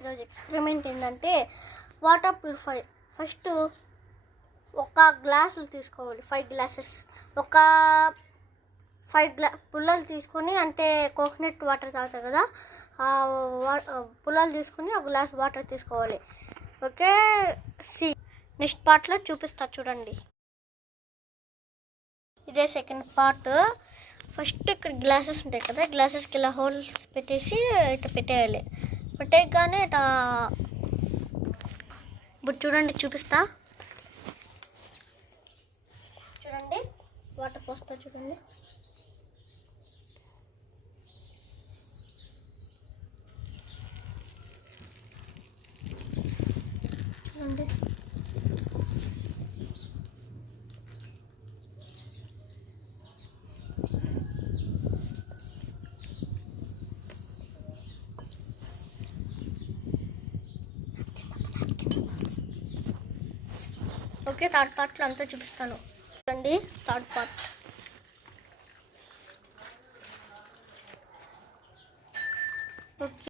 ఈరోజు ఎక్స్పెరిమెంట్ ఏంటంటే water purify. First ఒక గ్లాసులు తీసుకోవాలి, 5 గ్లాసెస్. ఒక 5 పుల్లలు తీసుకొని, అంటే కోకోనట్ వాటర్ తాగుతారు కదా, పుల్లలు తీసుకొని ఒక గ్లాస్ వాటర్ తీసుకోవాలి. ఓకే, నెక్స్ట్ పార్ట్లో చూపిస్తా చూడండి. ఇదే సెకండ్ పార్ట్. ఫస్ట్ ఇక్కడ గ్లాసెస్ ఉంటాయి కదా, గ్లాసెస్కి ఇలా హోల్స్ పెట్టేసి ఇట్లా పెట్టేయాలి. పెట్టేయగానే ఇట్లా ఇప్పుడు చూడండి, చూపిస్తా చూడండి. వాటర్ పోస్తా చూడండి. చూడండి, ఓకే. థర్డ్ పార్ట్లో అంతా చూపిస్తాను చూడండి. Third part. ఓకే.